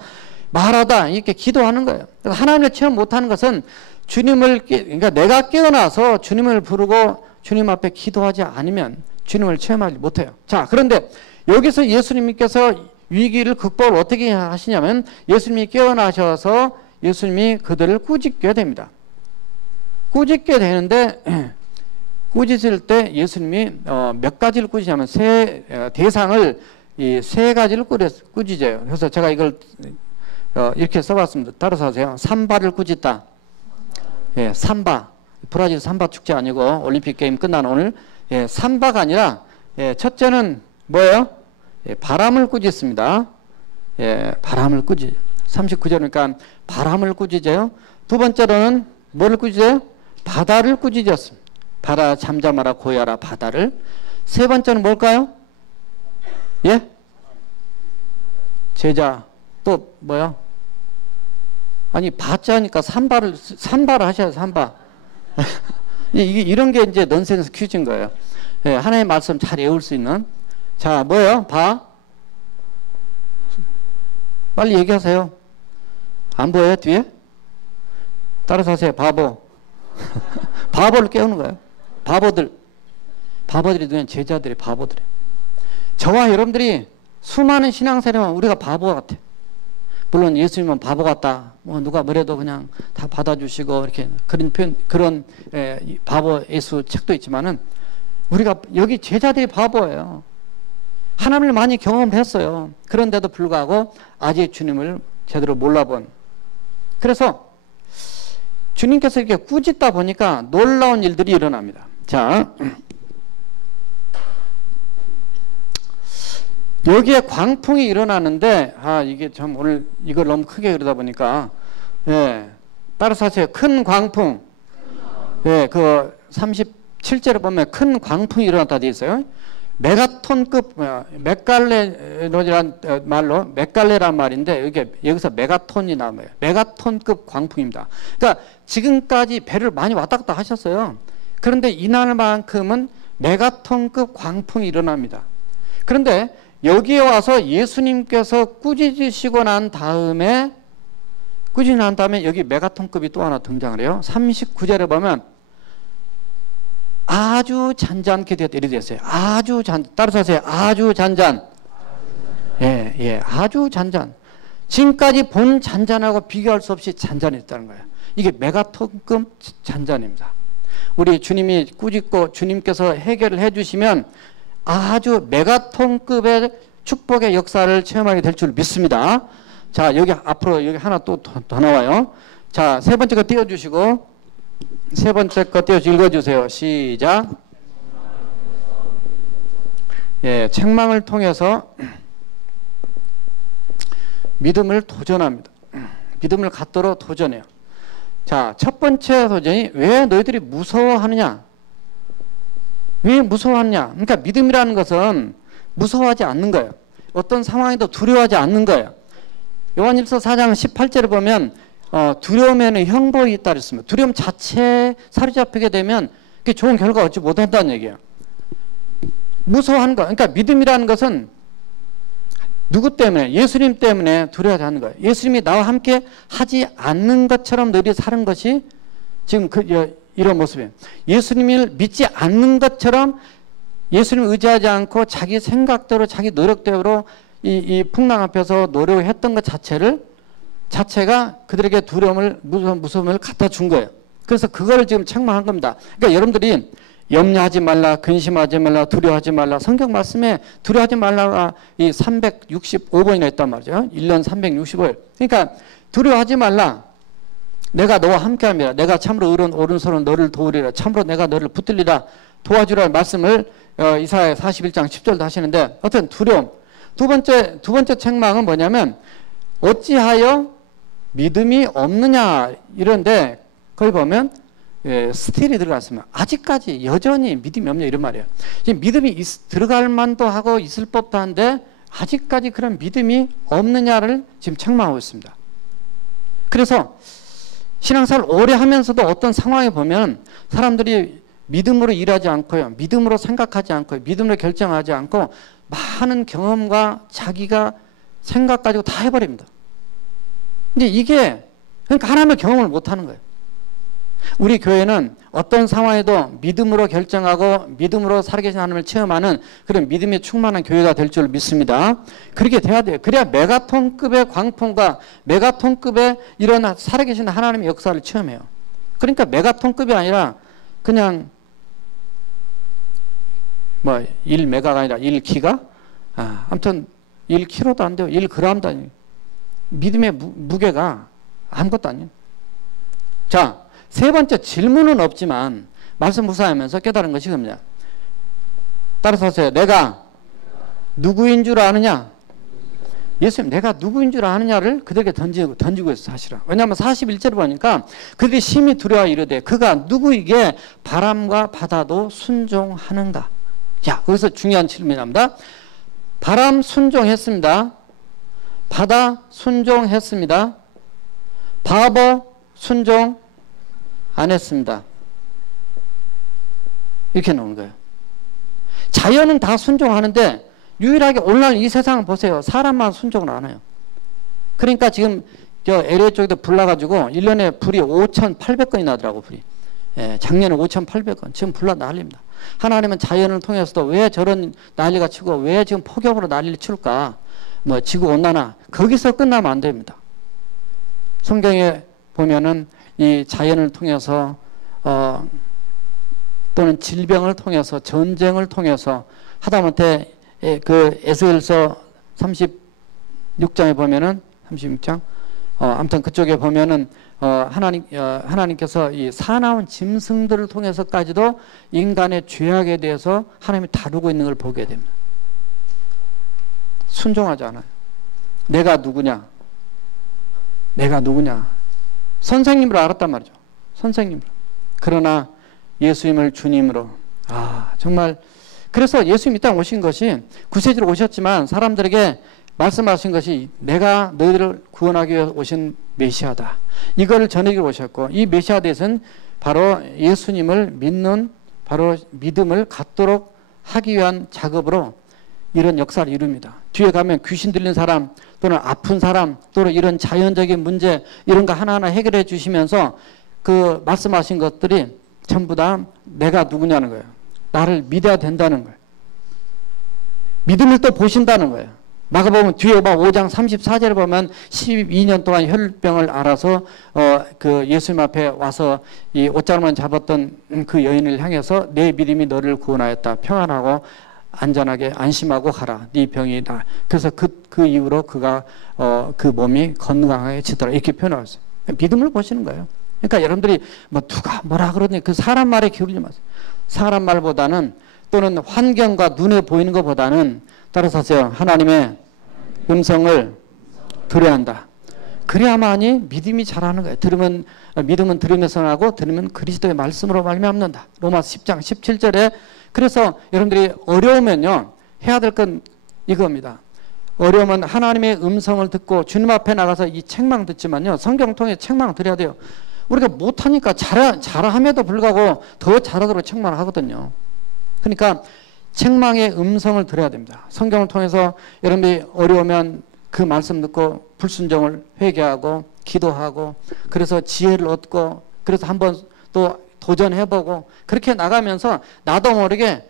말하다 이렇게 기도하는 거예요. 하나님을 체험 못하는 것은 그러니까 내가 깨어나서 주님을 부르고 주님 앞에 기도하지 않으면 주님을 체험하지 못해요. 자, 그런데 여기서 예수님께서 위기를 극복을 어떻게 하시냐면 예수님이 깨어나셔서 예수님이 그들을 꾸짖게 됩니다. 꾸짖게 되는데 꾸짖을 때 예수님이 몇 가지를 꾸짖냐면 대상을 이 세 가지를 꾸짖어요. 그래서 제가 이걸 이렇게 써봤습니다. 따라서 하세요. 삼바를 꾸짖다. 예, 삼바. 브라질 삼바 축제 아니고 올림픽 게임 끝난 오늘 삼바가 아니라 첫째는 뭐예요? 바람을 꾸짖습니다. 바람을 꾸짖어요. 39절이니까 바람을 꾸짖어요. 두 번째로는 뭐를 꾸짖어요? 바다를 꾸짖었습니다. 바다 잠잠하라 고야라 바다를. 세 번째는 뭘까요? 예? 제자 또 뭐요? 아니 바자니까 삼바를 하셔야 삼바. 이런 게 이제 넌센스 퀴즈인 거예요. 하나님의 말씀 잘 외울 수 있는. 자, 뭐예요? 빨리 얘기하세요. 안 보여요, 뒤에? 따라서 하세요. 바보. 바보를 깨우는 거예요. 바보들이 누구냐? 제자들이 바보들이에요. 저와 여러분들이 수많은 신앙생활은 우리가 바보 같아요. 물론 예수님은 바보 같다. 뭐 누가 뭐래도 그냥 다 받아주시고 이렇게 그런 표현, 그런 바보 예수 책도 있지만은 우리가 여기 제자들이 바보예요. 하나님을 많이 경험했어요. 그런데도 불구하고 아직 주님을 제대로 몰라본. 그래서 주님께서 이렇게 꾸짖다 보니까 놀라운 일들이 일어납니다. 자, 여기에 광풍이 일어나는데 이게 참 오늘 이걸 너무 크게 그러다 보니까 따라서 하세요. 큰 광풍. 그 37절에 보면 큰 광풍이 일어났다 되어 있어요. 메가톤급 메갈레론이란 말로 메갈레란 말인데 여기서 메가톤이 나와요. 메가톤급 광풍입니다. 그러니까 지금까지 배를 많이 왔다 갔다 하셨어요. 그런데 이날만큼은 메가톤급 광풍이 일어납니다. 그런데 여기에 와서 예수님께서 꾸짖으시고 난 다음에 여기 메가톤급이 또 하나 등장을 해요. 39절에 보면 아주 잔잔케 되었다 이렇게 되었어요. 따라서 하세요. 아주 잔잔. 아주 잔잔. 지금까지 본 잔잔하고 비교할 수 없이 잔잔했다는 거예요. 이게 메가톤급 잔잔입니다. 우리 주님이 꾸짖고 주님께서 해결을 해주시면 아주 메가톤급의 축복의 역사를 체험하게 될 줄 믿습니다. 자, 여기 앞으로 여기 하나 또 더 나와요. 자, 세 번째 거 띄워주시고 세 번째 거 띄워서 읽어주세요. 시작. 책망을 통해서 믿음을 도전합니다. 믿음을 갖도록 도전해요. 자, 첫 번째 도전이 왜 너희들이 무서워하느냐? 왜 무서워하느냐? 그러니까 믿음이라는 것은 무서워하지 않는 거예요. 어떤 상황에도 두려워하지 않는 거예요. 요한일서 4장 18절에 보면 두려움에는 형벌이 있다 그랬습니다. 두려움 자체에 사로잡히게 되면 그게 좋은 결과 얻지 못한다는 얘기예요. 무서워하는 거. 그러니까 믿음이라는 것은 누구 때문에? 예수님 때문에 두려워하지 않는 거예요. 예수님이 나와 함께 하지 않는 것처럼 너희들이 사는 것이 지금 이런 모습이에요. 예수님을 믿지 않는 것처럼 예수님 의지하지 않고 자기 생각대로 자기 노력대로 이 풍랑 앞에서 노력했던 것 자체가 그들에게 두려움을 무서움을 갖다 준 거예요. 그래서 그걸 지금 책망한 겁니다. 그러니까 여러분들이 염려하지 말라, 근심하지 말라, 두려워하지 말라. 성경 말씀에 두려워하지 말라가 이 365번이나 있단 말이죠. 1년 365일. 그러니까 두려워하지 말라. 내가 너와 함께합니다. 내가 참으로 오른손은 너를 도우리라. 참으로 내가 너를 붙들리라. 도와주라는 말씀을 이사야 41장 10절도 하시는데 어떤 두려움. 두 번째 책망은 뭐냐면 어찌하여 믿음이 없느냐 이런데 거기 보면 스틸이 들어갔으면 아직까지 여전히 믿음이 없냐 이런 말이에요. 믿음이 들어갈 만도 하고 있을 법도 한데 아직까지 그런 믿음이 없느냐를 지금 책망하고 있습니다. 그래서 신앙생활 오래 하면서도 어떤 상황에 보면 사람들이 믿음으로 일하지 않고요. 믿음으로 생각하지 않고요. 믿음으로 결정하지 않고 많은 경험과 자기가 생각 가지고 다 해버립니다. 근데 이게 그러니까 하나님의 경험을 못하는 거예요. 우리 교회는 어떤 상황에도 믿음으로 결정하고 믿음으로 살아계신 하나님을 체험하는 그런 믿음이 충만한 교회가 될 줄 믿습니다. 그렇게 돼야 돼요. 그래야 메가톤급의 광풍과 메가톤급의 이런 살아계신 하나님의 역사를 체험해요. 그러니까 메가톤급이 아니라 그냥 1메가가 아니라 1기가? 아무튼 1kg도 안 돼요. 1g도 아니에요. 믿음의 무게가 아무것도 아니에요. 자, 세 번째 질문은 없지만 말씀 묵상하면서 깨달은 것이 뭐냐? 따라서 하세요. 내가 누구인 줄 아느냐? 예수님 내가 누구인 줄 아느냐를 그들에게 던지고 있어 사실은. 왜냐하면 41절을 보니까 그들이 심히 두려워 이르되 그가 누구에게 바람과 바다도 순종하는가? 자, 거기서 중요한 질문이 납니다. 바람 순종했습니다. 바다 순종했습니다. 바보 순종 안 했습니다. 이렇게 나오는 거예요. 자연은 다 순종하는데 유일하게 오늘날 이 세상을 보세요. 사람만 순종을 안 해요. 그러니까 지금 저 LA 쪽에도 불 나가지고 1년에 불이 5,800건이 나더라고 불이. 작년에 5,800건. 지금 불나 난립니다. 하나님은 자연을 통해서도 왜 저런 난리가 치고 왜 지금 폭염으로 난리를 칠까? 지구온난화. 거기서 끝나면 안 됩니다. 성경에 보면은 이 자연을 통해서 또는 질병을 통해서 전쟁을 통해서 하다못해 그 에스겔서 36장에 보면은 36장 아무튼 그쪽에 보면은 하나님께서 이 사나운 짐승들을 통해서까지도 인간의 죄악에 대해서 하나님이 다루고 있는 걸 보게 됩니다. 순종하지 않아요. 내가 누구냐? 내가 누구냐? 선생님으로 알았단 말이죠. 선생님으로. 그러나 예수님을 주님으로. 정말 그래서 예수님 이 땅 오신 것이 구세주로 오셨지만 사람들에게 말씀하신 것이 내가 너희들을 구원하기 위해 오신 메시아다. 이걸 전하기 오셨고 이 메시아에 대해서는 바로 예수님을 믿는 바로 믿음을 갖도록 하기 위한 작업으로 이런 역사를 이룹니다. 뒤에 가면 귀신 들린 사람 또는 아픈 사람 또는 이런 자연적인 문제 이런 거 하나하나 해결해 주시면서 그 말씀하신 것들이 전부 다 내가 누구냐는 거예요. 나를 믿어야 된다는 거예요. 믿음을 또 보신다는 거예요. 마가복음 뒤에 5장 34절에 보면 12년 동안 혈병을 앓아서 그 예수님 앞에 와서 이 옷자루만 잡았던 그 여인을 향해서 내 믿음이 너를 구원하였다. 평안하고 안전하게 안심하고 가라. 네 병이 나. 그래서 그 이후로 그가 그 몸이 건강하게 지더라. 이렇게 표현하셨어요. 믿음을 보시는 거예요. 그러니까 여러분들이 누가 뭐라 그러니 그 사람 말에 기울이지 마세요. 사람 말보다는 또는 환경과 눈에 보이는 것보다는 따라서 하세요. 하나님의 음성을 들어야 한다. 그래야만이 믿음이 자라는 거예요. 믿음은 들으면서 나고 들으면 그리스도의 말씀으로 말미암는다. 로마서 10장 17절에 그래서 여러분들이 어려우면요 해야 될 건 이겁니다. 어려우면 하나님의 음성을 듣고 주님 앞에 나가서 이 책망 듣지만요 성경 통해 책망 드려야 돼요. 우리가 못하니까 잘함에도 불구하고 더 잘하도록 책망을 하거든요. 그러니까 책망의 음성을 들어야 됩니다. 성경을 통해서 여러분이 어려우면 그 말씀 듣고 불순종을 회개하고 기도하고 그래서 지혜를 얻고 그래서 한번 또 도전해보고 그렇게 나가면서 나도 모르게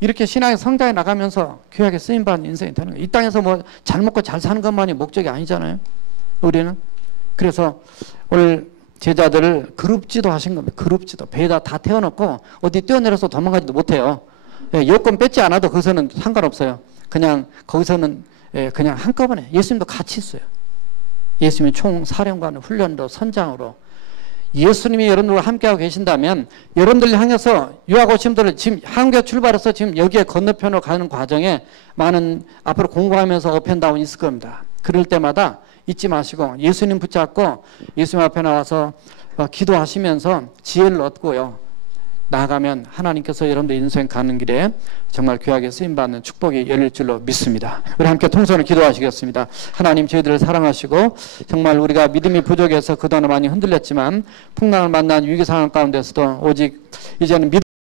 이렇게 신앙의 성장해 나가면서 귀하게 쓰임받는 인생이 되는 거예요. 이 땅에서 뭐 잘 먹고 잘 사는 것만이 목적이 아니잖아요. 우리는. 그래서 오늘 제자들을 그룹지도 하신 겁니다. 그룹지도. 배에다 다 태워놓고 어디 뛰어내려서 도망가지도 못해요. 예, 여권 뺏지 않아도 거기서는 상관없어요. 그냥 거기서는 그냥 한꺼번에 예수님도 같이 있어요. 예수님이 총사령관 훈련도 선장으로 예수님이 여러분들과 함께하고 계신다면 여러분들 향해서 유학 오신 분들 지금 한국에 출발해서 지금 여기에 건너편으로 가는 과정에 많은 앞으로 공부하면서 업앤다운이 있을 겁니다. 그럴 때마다 잊지 마시고 예수님 붙잡고 예수님 앞에 나와서 기도하시면서 지혜를 얻고요. 나아가면 하나님께서 여러분들 인생 가는 길에 정말 귀하게 쓰임받는 축복이 열릴 줄로 믿습니다. 우리 함께 통성으로 기도하시겠습니다. 하나님 저희들을 사랑하시고 정말 우리가 믿음이 부족해서 그동안 많이 흔들렸지만 풍랑을 만난 위기 상황 가운데서도 오직 이제는 믿음